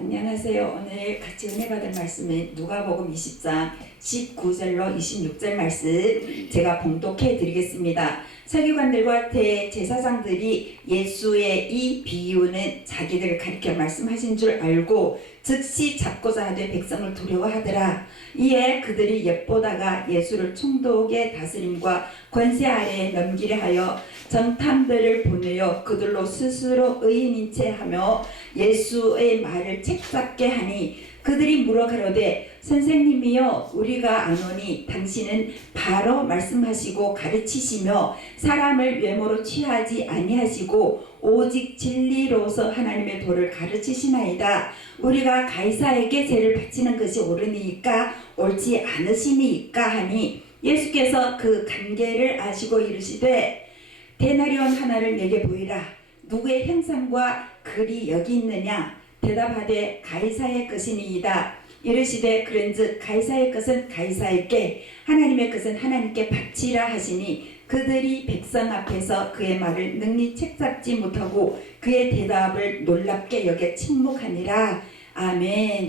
안녕하세요. 오늘 같이 은혜 받을 말씀은 누가복음 20장 19절로 26절 말씀 제가 봉독해 드리겠습니다. 서기관들과 대제사장들이 예수의 이 비유는 자기들을 가리켜 말씀하신 줄 알고 즉시 잡고자 하되 백성을 두려워하더라. 이에 그들이 엿보다가 예수를 총독의 다스림과 권세 아래에 넘기려 하여 정탐들을 보내어 그들로 스스로 의인인 채 하며 예수의 말을 책잡게 하니 그들이 물어 가로되 선생님이여 우리가 아노니 당신은 바로 말씀하시고 가르치시며 사람을 외모로 취하지 아니하시고 오직 진리로서 하나님의 도를 가르치시나이다. 우리가 가이사에게 제를 바치는 것이 옳으니까 옳지 않으시니까 하니 예수께서 그 관계를 아시고 이르시되 데나리온 하나를 내게 보이라. 누구의 형상과 글이 여기 있느냐? 대답하되 가이사의 것이니이다. 이르시되 그런즉 가이사의 것은 가이사에게 하나님의 것은 하나님께 바치라 하시니 그들이 백성 앞에서 그의 말을 능히 책잡지 못하고 그의 대답을 놀랍게 여겨 침묵하니라. 아멘.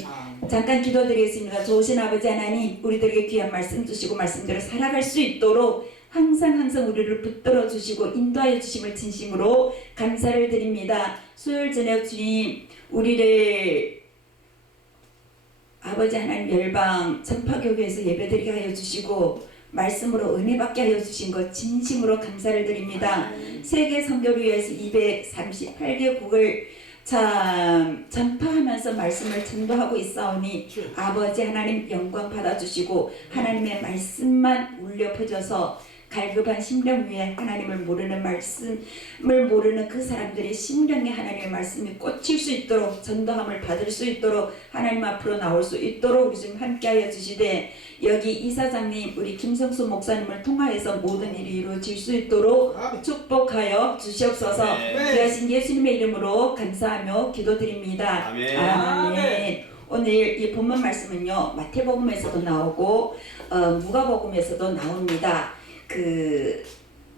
잠깐 기도드리겠습니다. 좋으신 아버지 하나님, 우리들에게 귀한 말씀 주시고 말씀대로 살아갈 수 있도록 항상 우리를 붙들어 주시고 인도하여 주심을 진심으로 감사를 드립니다. 수요일 저녁 주님, 우리를 아버지 하나님 열방 전파교회에서 예배드리게 하여 주시고 말씀으로 은혜 받게 하여 주신 것 진심으로 감사를 드립니다. 세계 선교를 위해서 238개국을 참 전파하면서 말씀을 전도하고 있사오니 아버지 하나님 영광 받아주시고 하나님의 말씀만 울려 퍼져서 갈급한 심령 위에 하나님을 모르는 말씀을 모르는 그 사람들의 심령에 하나님의 말씀이 꽂힐 수 있도록 전도함을 받을 수 있도록 하나님 앞으로 나올 수 있도록 우리 좀 함께하여 주시되 여기 이사장님 우리 김성수 목사님을 통하여서 모든 일이 이루어질 수 있도록 축복하여 주시옵소서. 귀하신 예수님의 이름으로 감사하며 기도드립니다. 아멘. 아멘. 오늘 이 본문 말씀은요 마태복음에서도 나오고 누가복음에서도 나옵니다. 그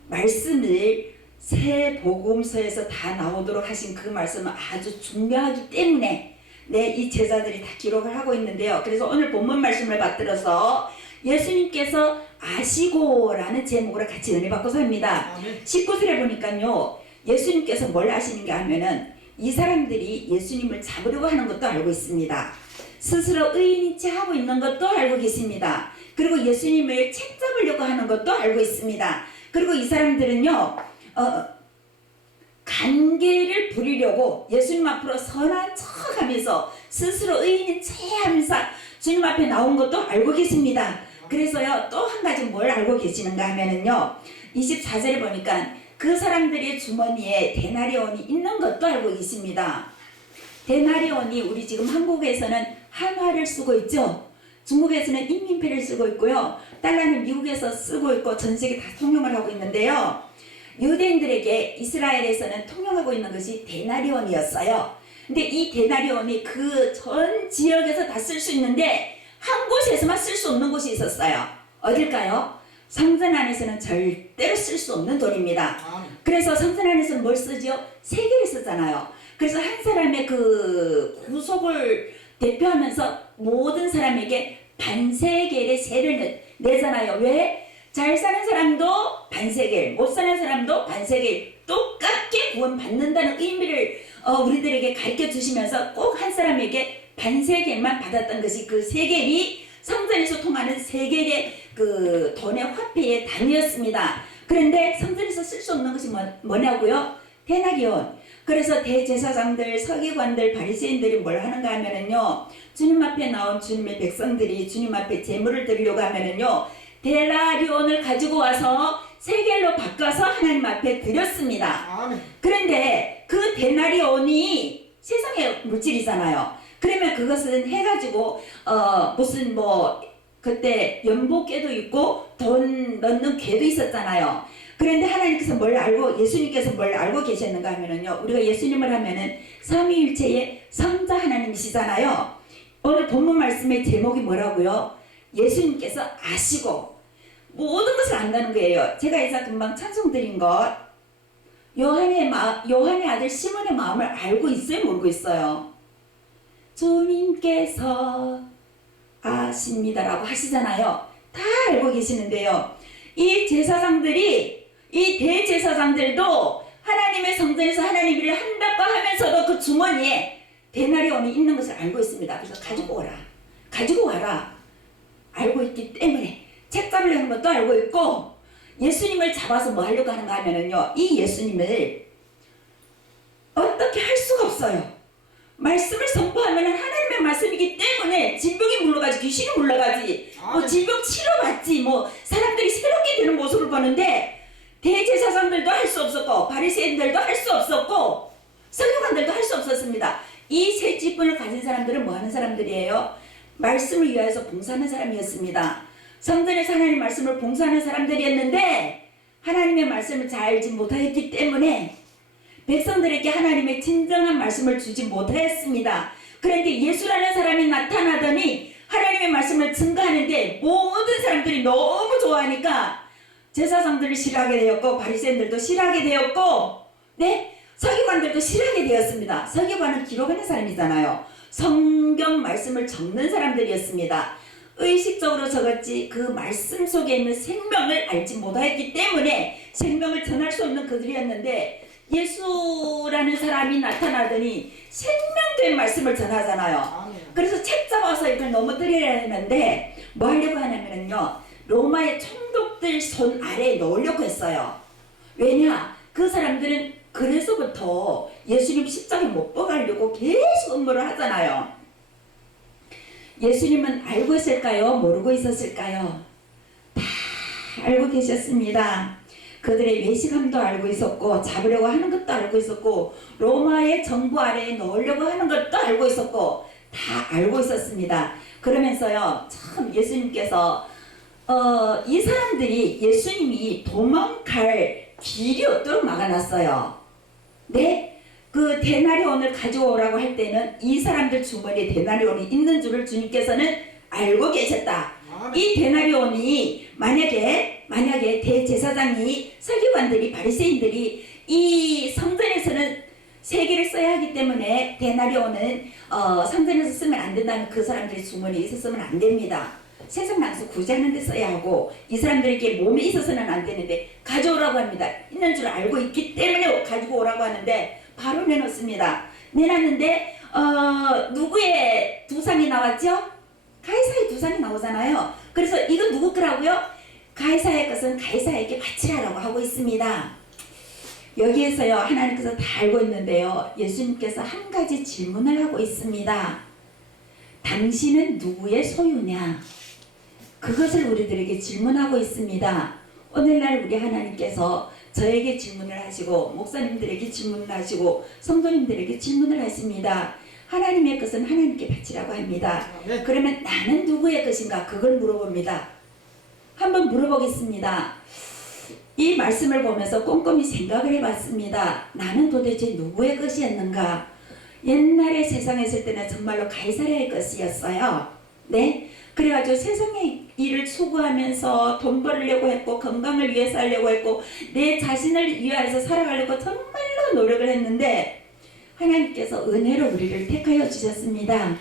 말씀을 새 복음서에서 다 나오도록 하신 그 말씀은 아주 중요하기 때문에 이 제자들이 다 기록을 하고 있는데요. 그래서 오늘 본문 말씀을 받들어서 예수님께서 아시고 라는 제목으로 같이 은혜 받고 삽니다. 19절에 보니까요 예수님께서 뭘 아시는가 하면은 이 사람들이 예수님을 잡으려고 하는 것도 알고 있습니다. 스스로 의인인 채 하고 있는 것도 알고 계십니다. 그리고 예수님을 책잡으려고 하는 것도 알고 있습니다. 그리고 이 사람들은요 관계를 부리려고 예수님 앞으로 선한 척하면서 스스로 의인인 채 하면서 주님 앞에 나온 것도 알고 계십니다. 그래서요 또 한 가지 뭘 알고 계시는가 하면은요 24절에 보니까 그 사람들의 주머니에 데나리온이 있는 것도 알고 계십니다. 데나리온이 우리 지금 한국에서는 한화를 쓰고 있죠. 중국에서는 인민폐를 쓰고 있고요. 달러는 미국에서 쓰고 있고 전 세계 다 통용을 하고 있는데요. 유대인들에게 이스라엘에서는 통용하고 있는 것이 데나리온이었어요. 근데 이 데나리온이 그 전 지역에서 다 쓸 수 있는데 한 곳에서만 쓸 수 없는 곳이 있었어요. 어딜까요? 성전 안에서는 절대로 쓸 수 없는 돈입니다. 그래서 성전 안에서는 뭘 쓰죠? 세계를 쓰잖아요. 그래서 한 사람의 그 구속을 대표하면서 모든 사람에게 반세겔의 세를 내잖아요. 왜? 잘 사는 사람도 반세겔, 못 사는 사람도 반세겔 똑같게 구원받는다는 의미를 우리들에게 가르쳐 주시면서 꼭 한 사람에게 반세겔만 받았던 것이 그 세겔이 성전에서 통하는 세겔의 그 돈의 화폐의 단위였습니다. 그런데 성전에서 쓸 수 없는 것이 뭐냐고요? 데나리온. 그래서 대제사장들, 서기관들, 바리새인들이 뭘 하는가 하면은요 주님 앞에 나온 주님의 백성들이 주님 앞에 제물을 드리려고 하면은요 데나리온을 가지고 와서 세겔로 바꿔서 하나님 앞에 드렸습니다. 그런데 그 데나리온이 세상의 물질이잖아요. 그러면 그것은 해가지고 무슨 뭐 그때 연복궤도 있고 돈 넣는 궤도 있었잖아요. 그런데 하나님께서 뭘 알고 예수님께서 뭘 알고 계셨는가 하면은요 우리가 예수님을 하면은 삼위일체의 성자 하나님이시잖아요. 오늘 본문 말씀의 제목이 뭐라고요? 예수님께서 아시고 모든 것을 안다는 거예요. 제가 이제 금방 찬송드린 것 요한의 아들 시몬의 마음을 알고 있어요? 모르고 있어요? 저 하나님께서 아십니다라고 하시잖아요. 다 알고 계시는데요. 이 제사장들이, 이 대제사장들도 하나님의 성전에서 하나님 일을 한다고 하면서도 그 주머니에 데나리온이 있는 것을 알고 있습니다. 그래서 가지고 오라, 가지고 와라 알고 있기 때문에 책 잡으려는 것도 알고 있고, 예수님을 잡아서 뭐 하려고 하는가 하면은요, 이 예수님을 어떻게 할 수가 없어요. 말씀을 선포하면 하나님의 말씀이기 때문에 질병이 물러가지, 귀신이 물러가지, 뭐 질병 치료받지, 뭐 사람들이 새롭게 되는 모습을 보는데, 대제사장들도 할 수 없었고 바리새인들도 할 수 없었고 서기관들도 할 수 없었습니다. 이 세 직분을 가진 사람들은 뭐 하는 사람들이에요? 말씀을 위하여서 봉사하는 사람이었습니다. 성전에서 하나님 말씀을 봉사하는 사람들이었는데, 하나님의 말씀을 잘 알지 못하였기 때문에 백성들에게 하나님의 진정한 말씀을 주지 못하였습니다. 그런데 예수라는 사람이 나타나더니 하나님의 말씀을 증거하는데 모든 사람들이 너무 좋아하니까 제사장들이 싫어하게 되었고, 바리새인들도 싫어하게 되었고, 네, 서기관들도 싫어하게 되었습니다. 서기관은 기록하는 사람이잖아요. 성경 말씀을 적는 사람들이었습니다. 의식적으로 적었지 그 말씀 속에 있는 생명을 알지 못하였기 때문에 생명을 전할 수 없는 그들이었는데, 예수라는 사람이 나타나더니 생명된 말씀을 전하잖아요. 그래서 책 잡아서 이걸 넘어뜨리려 했는데 뭐 하려고 하냐면요, 로마의 총독들 손 아래에 넣으려고 했어요. 왜냐? 그 사람들은 그래서부터 예수님 십자가에 못 박으려고 계속 음모를 하잖아요. 예수님은 알고 있을까요? 모르고 있었을까요? 다 알고 계셨습니다. 그들의 외식함도 알고 있었고, 잡으려고 하는 것도 알고 있었고, 로마의 정부 아래에 넣으려고 하는 것도 알고 있었고, 다 알고 있었습니다. 그러면서요, 참 예수님께서 이 사람들이 예수님이 도망갈 길이 없도록 막아놨어요. 네? 그 데나리온을 가져오라고 할 때는 이 사람들 주머니에 데나리온이 있는 줄을 주님께서는 알고 계셨다. 이 데나리온이 만약에 대제사장이, 서기관들이, 바리새인들이 이 성전에서는 세계를 써야 하기 때문에 데나리온은 성전에서 쓰면 안 된다면 그 사람들의 주머니에 있었으면 안 됩니다. 세상 낭수 구제하는 데 써야 하고, 이 사람들에게 몸에 있어서는 안 되는데 가져오라고 합니다. 있는 줄 알고 있기 때문에 가지고 오라고 하는데 바로 내놓습니다. 내놨는데 누구의 두상이 나왔죠? 가이사의 두상이 나오잖아요. 그래서 이거 누구 거라고요? 가이사의 것은 가이사에게 바치라라고 하고 있습니다. 여기에서요, 하나님께서 다 알고 있는데요, 예수님께서 한 가지 질문을 하고 있습니다. 당신은 누구의 소유냐? 그것을 우리들에게 질문하고 있습니다. 오늘날 우리 하나님께서 저에게 질문을 하시고, 목사님들에게 질문을 하시고, 성도님들에게 질문을 하십니다. 하나님의 것은 하나님께 바치라고 합니다. 그러면 나는 누구의 것인가? 그걸 물어봅니다. 한번 물어보겠습니다. 이 말씀을 보면서 꼼꼼히 생각을 해봤습니다. 나는 도대체 누구의 것이었는가? 옛날에 세상에 있을 때는 정말로 가이사랴의 것이었어요. 네? 그래가지고 세상의 일을 추구하면서 돈 벌려고 했고, 건강을 위해서 하려고 했고, 내 자신을 위하여서 살아가려고 정말로 노력을 했는데, 하나님께서 은혜로 우리를 택하여 주셨습니다.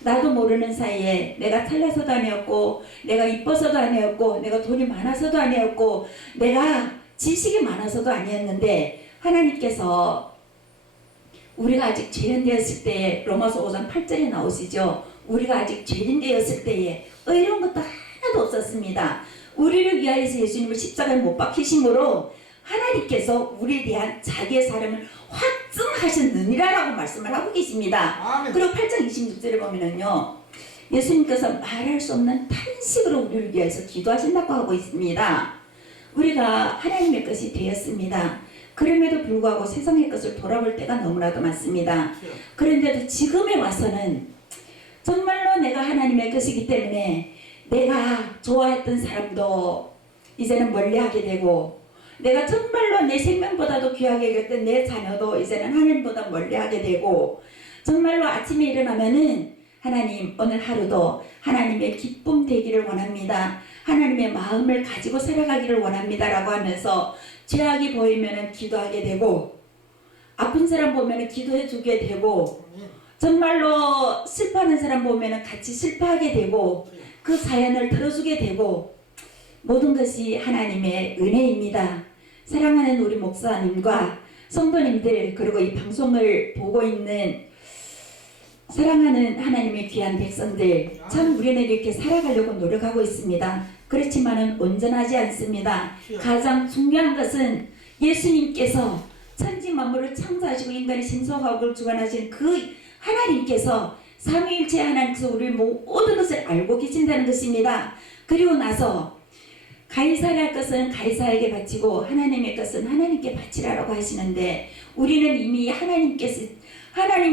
나도 모르는 사이에 내가 잘나서도 아니었고, 내가 이뻐서도 아니었고, 내가 돈이 많아서도 아니었고, 내가 지식이 많아서도 아니었는데, 하나님께서 우리가 아직 죄인 되었을 때에, 로마서 5장 8절에 나오시죠. 우리가 아직 죄인 되었을 때에 의로운 것도 하나도 없었습니다. 우리를 위하여서 예수님을 십자가에 못 박히심으로 하나님께서 우리에 대한 자기의 사랑을 확증하셨느니라라고 말씀을 하고 계십니다. 아멘. 그리고 8장 26절에 보면은요, 예수님께서 말할 수 없는 탄식으로 우리를 위해서 기도하신다고 하고 있습니다. 우리가 하나님의 것이 되었습니다. 그럼에도 불구하고 세상의 것을 돌아볼 때가 너무나도 많습니다. 그런데도 지금에 와서는 정말로 내가 하나님의 것이기 때문에 내가 좋아했던 사람도 이제는 멀리하게 되고, 내가 정말로 내 생명보다도 귀하게 여겼던 내 자녀도 이제는 하나님보다 멀리하게 되고, 정말로 아침에 일어나면은 하나님, 오늘 하루도 하나님의 기쁨 되기를 원합니다. 하나님의 마음을 가지고 살아가기를 원합니다 라고 하면서 죄악이 보이면은 기도하게 되고, 아픈 사람 보면은 기도해 주게 되고, 정말로 슬퍼하는 사람 보면은 같이 슬퍼하게 되고 그 사연을 들어주게 되고 모든 것이 하나님의 은혜입니다. 사랑하는 우리 목사님과 성도님들 그리고 이 방송을 보고 있는 사랑하는 하나님의 귀한 백성들 참 우리는 이렇게 살아가려고 노력하고 있습니다. 그렇지만은 온전하지 않습니다. 가장 중요한 것은 예수님께서 천지 만물을 창조하시고 인간의 신성하고 주관하신 그 하나님께서 삼위일체 하나님께서 우리 모든 것을 알고 계신다는 것입니다. 그리고 나서 가이사랴 것은 가이사에게 바치고 하나님의 것은 하나님께 바치라고 하시는데 우리는 이미 하나님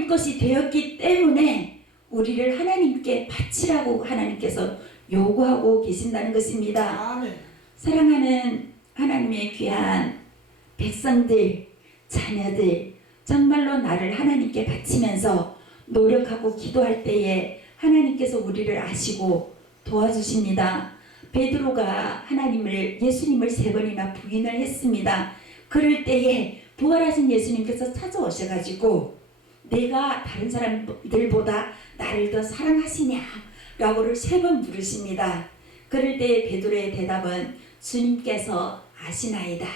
것이 되었기 때문에 우리를 하나님께 바치라고 하나님께서 요구하고 계신다는 것입니다. 아멘. 사랑하는 하나님의 귀한 백성들, 자녀들 정말로 나를 하나님께 바치면서 노력하고 기도할 때에 하나님께서 우리를 아시고 도와주십니다. 베드로가 예수님을 3번이나 부인을 했습니다. 그럴 때에 부활하신 예수님께서 찾아오셔가지고 내가 다른 사람들보다 나를 더 사랑하시냐? 라고를 3번 물으십니다. 그럴 때 베드로의 대답은 주님께서 아시나이다.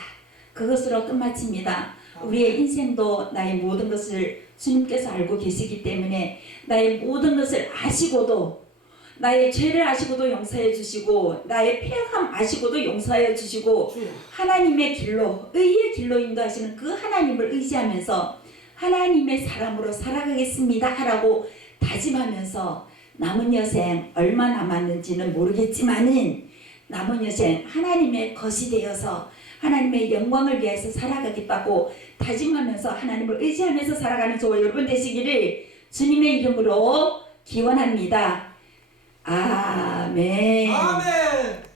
그것으로 끝마칩니다. 우리의 인생도 나의 모든 것을 주님께서 알고 계시기 때문에 나의 모든 것을 아시고도 나의 죄를 아시고도 용서해 주시고 나의 패역함 아시고도 용서해 주시고 하나님의 길로 의의 길로 인도하시는 그 하나님을 의지하면서 하나님의 사람으로 살아가겠습니다 하라고 다짐하면서 남은 여생 얼마 남았는지는 모르겠지만은 남은 여생 하나님의 것이 되어서 하나님의 영광을 위해서 살아가겠다고 다짐하면서 하나님을 의지하면서 살아가는 저와 여러분 되시기를 주님의 이름으로 기원합니다. 아멘.